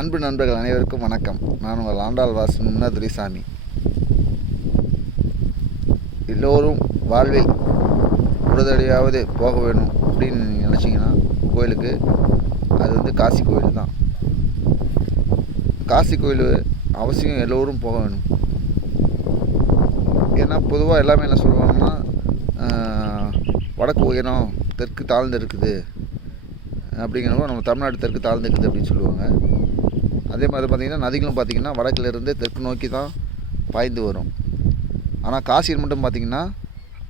அன்பு நண்பர்கள் அனைவருக்கும் வணக்கம். நான் உங்கள் ஆண்டாள் வாசன் முன்னா துரைசாமி. எல்லோரும் வாழ்வில் ஒரு தடவையாவது போக வேணும் அப்படின்னு நீங்கள் நினச்சிங்கன்னா கோயிலுக்கு, அது காசி கோயில் தான். காசி கோயில் அவசியம் எல்லோரும் போக வேணும். ஏன்னா பொதுவாக எல்லாமே என்ன சொல்லுவாங்கன்னா, வடக்கு உயரம் தெற்கு தாழ்ந்து இருக்குது அப்படிங்கிறப்போ நம்ம தமிழ்நாடு தெற்கு தாழ்ந்து இருக்குது அப்படின்னு சொல்லுவாங்க. அதே மாதிரி பார்த்திங்கன்னா நதிகளும் பார்த்திங்கன்னா வடக்கிலிருந்து தெற்கு நோக்கி தான் பாய்ந்து வரும். ஆனால் காசியில் மட்டும் பார்த்திங்கன்னா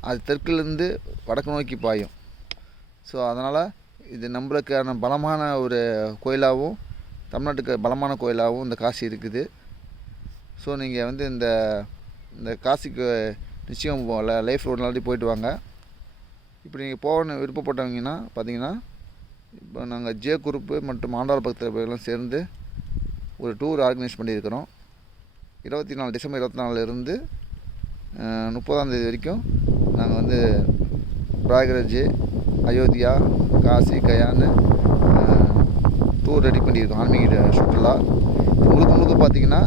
அது தெற்குலேருந்து வடக்கு நோக்கி பாயும். ஸோ அதனால் இது நம்மளுக்கான பலமான ஒரு கோயிலாகவும், தமிழ்நாட்டுக்கு பலமான கோயிலாகவும் இந்த காசி இருக்குது. ஸோ நீங்கள் இந்த காசிக்கு நிச்சயம் லைஃப் ஒரு நாளைக்கு போயிட்டு வாங்க. இப்படி நீங்கள் போகணுன்னு விருப்பப்பட்டவங்கன்னா பார்த்திங்கன்னா, இப்போ நாங்கள் ஜே குரூப்பு மற்றும் ஆண்டாள் பக்தர்களெலாம் சேர்ந்து ஒரு டூர் ஆர்கனைஸ் பண்ணியிருக்கிறோம். 24 டிசம்பர் 24லேருந்து 30ஆம் தேதி வரைக்கும் நாங்கள் பிராயகராஜ், அயோத்தியா, காசி, கயான்னு டூர் ரெடி பண்ணியிருக்கோம். ஆன்மீக சுற்றுலா முழுக்க பார்த்திங்கன்னா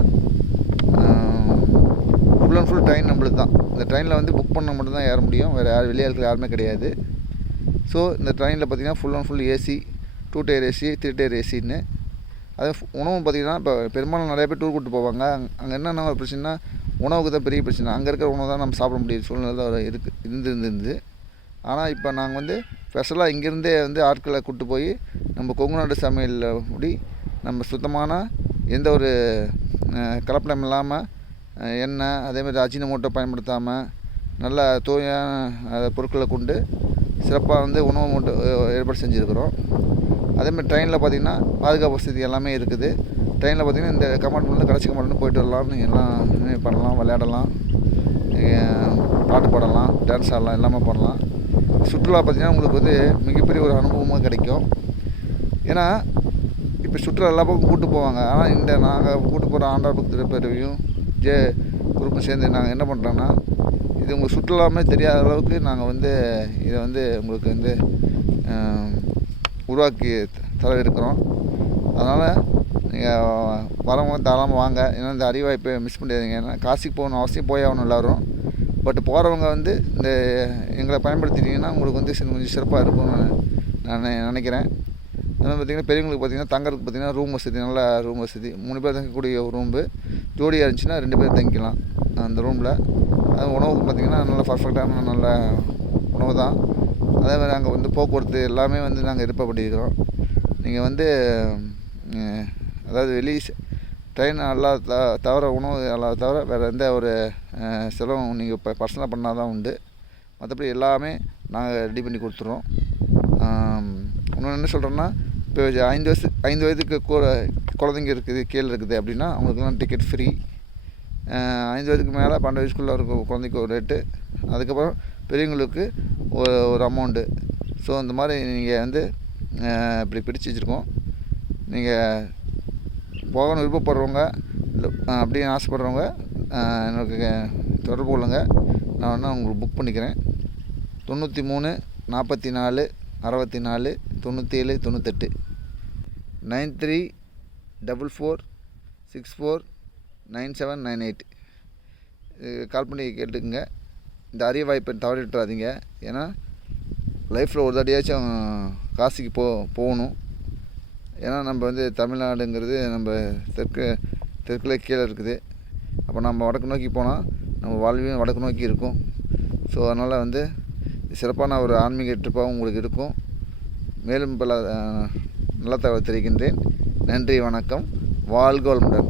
ஃபுல் அண்ட் ஃபுல் ட்ரெயின் நம்மளுக்கு தான். இந்த ட்ரெயினில் புக் பண்ண மட்டும்தான் ஏற முடியும், வேறு வெளியாட்கள் யாருமே கிடையாது. ஸோ இந்த ட்ரெயினில் பார்த்திங்கன்னா full and full AC, 2 tier AC, 3 tier ஏசின்னு. அது உணவு பார்த்திங்கன்னா இப்போ பெரும்பாலும் நிறைய பேர் டூர் கூப்பிட்டு போவாங்க. அங்கே என்னென்ன ஒரு பிரச்சனைனா, உணவுக்கு தான் பெரிய பிரச்சனை. அங்கே இருக்கிற உணவு தான் நம்ம சாப்பிட முடியும் சூழ்நிலை தான் இருந்துருந்து. ஆனால் இப்போ நாங்கள் ஸ்பெஷலாக இங்கேருந்தே ஆட்களை கூப்பிட்டு போய் நம்ம கொங்கு நாட்டு சமையலில் முடி நம்ம சுத்தமான எந்த ஒரு கலப்படம் இல்லாமல் எண்ணெய், அதேமாதிரி அஜினமோட்டோ பயன்படுத்தாமல் நல்ல தூயான பொருட்களை கொண்டு சிறப்பாக உணவு மட்டும் ஏற்பாடு செஞ்சுருக்கிறோம். அதேமாதிரி ட்ரெயினில் பார்த்திங்கன்னா பாதுகாப்பு வசதி எல்லாமே இருக்குது. ட்ரெயினில் பார்த்திங்கன்னா இந்த கம்பார்ட்மெண்ட்டில் கடைசி கம்பார்ட்மெண்ட் போயிட்டு வரலாம். நீங்கள் எல்லாம் பண்ணலாம், விளையாடலாம், பாட்டு பாடலாம், டான்ஸ் ஆடலாம், எல்லாமே பண்ணலாம். சுற்றுலா பார்த்திங்கன்னா உங்களுக்கு மிகப்பெரிய ஒரு அனுபவமாக கிடைக்கும். ஏன்னா இப்போ சுற்றுலா எல்லா பக்கம் கூப்பிட்டு போவாங்க. ஆனால் நாங்கள் கூப்பிட்டு போகிற ஆண்டாள் பக்தர் பேரையும் ஜே குரூப்பும் சேர்ந்து நாங்கள் என்ன பண்ணுறோன்னா, இது உங்களுக்கு சுற்றுலாமே தெரியாத அளவுக்கு நாங்கள் இதை உங்களுக்கு உருவாக்கி தர இருக்கிறோம். அதனால் நீங்கள் வரவங்க தாராளமாக வாங்க. ஏன்னா இந்த அறிவாய்ப்பை மிஸ் பண்ணிடாதீங்க. ஏன்னா காசிக்கு போகணும் அவசியம் போய் ஆகணும் எல்லோரும். பட் போகிறவங்க இந்த எங்களை பயன்படுத்திட்டிங்கன்னா உங்களுக்கு கொஞ்சம் சிறப்பாக இருக்கும்னு நான் நினைக்கிறேன். அதனால் பார்த்திங்கன்னா பெரியவங்களுக்கு பார்த்திங்கன்னா தங்கறதுக்கு பார்த்திங்கன்னா ரூம் வசதி, நல்ல ரூம் வசதி. 3 பேர் தங்கக்கூடிய ஒரு ரூம்பு. ஜோடியாக இருந்துச்சுன்னா 2 பேர் தங்கிக்கலாம் அந்த ரூமில். அது உணவுக்கு பார்த்திங்கன்னா நல்ல பர்ஃபெக்டான நல்ல உணவு தான். அதே மாதிரி அங்கே போக்குவரத்து எல்லாமே நாங்கள் ஏற்பாடு பண்ணியிருக்கிறோம். நீங்கள் அதாவது ட்ரெயின் அல்லாத தவிர உணவு அல்லாத தவிர வேறு எந்த ஒரு செலவும் நீங்கள் இப்போ பர்சனலாக பண்ணால் தான் உண்டு. மற்றபடி எல்லாமே நாங்கள் ரெடி பண்ணி கொடுத்துருவோம். இன்னொன்று என்ன சொல்கிறோன்னா, இப்போ 5 வயதுக்கு குழந்தைங்க இருக்குது, கீழே இருக்குது அப்படின்னா அவங்களுக்குலாம் டிக்கெட் ஃப்ரீ. 5 வயதுக்கு மேலே 12 வயசுக்குள்ளே இருக்க குழந்தைக்கு ஒரு ரேட்டு, அதுக்கப்புறம் பெரியவங்களுக்கு ஒரு அமௌண்ட்டு. ஸோ இந்த மாதிரி நீங்கள் இப்படி பிடிச்சி வச்சுருக்கோம். நீங்கள் போகணும் விருப்பப்படுறவங்க அப்படின்னு ஆசைப்படுறவங்க எனக்கு தொடர்பு கொள்ளுங்க. நான் உங்களுக்கு புக் பண்ணிக்கிறேன். 93 44 64 97 98 93 44 64 97 98 கால் பண்ணி கேட்டுக்குங்க. இந்த அரிய வாய்ப்பை தவறிட்டுறாதீங்க. ஏன்னா லைஃப்பில் ஒரு தடையாச்சும் காசிக்கு போகணும். ஏன்னா நம்ம தமிழ்நாடுங்கிறது நம்ம தெற்கில் கீழே இருக்குது. அப்போ நம்ம வடக்கு நோக்கி போனால் நம்ம வாழ்வியும் வடக்கு நோக்கி இருக்கும். ஸோ அதனால் சிறப்பான ஒரு ஆன்மீக ட்ரிப்பாகவும் உங்களுக்கு இருக்கும். மேலும் பல நல்ல தகவல் தெரிவிக்கின்றேன். நன்றி, வணக்கம், வாழ்க வளமுடன்.